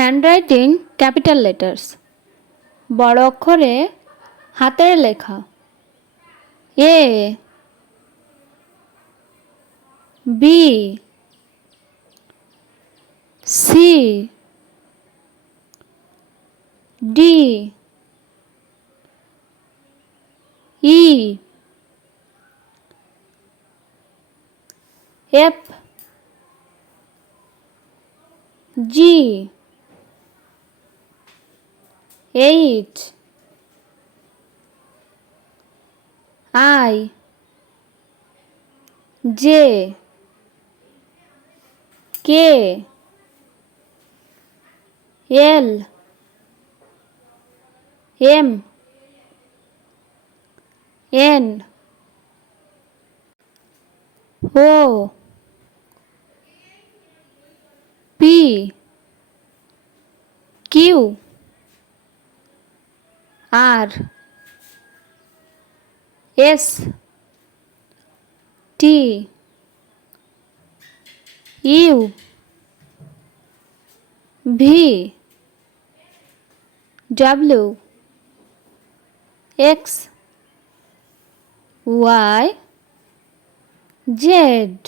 Handwriting capital letters, বড় অক্ষরে হাতের লেখা। A, B, C, D, E, F, G, H, I, J, K, L, M, N, O, P, Q, R, S, T, U, V, W, X, Y, Z.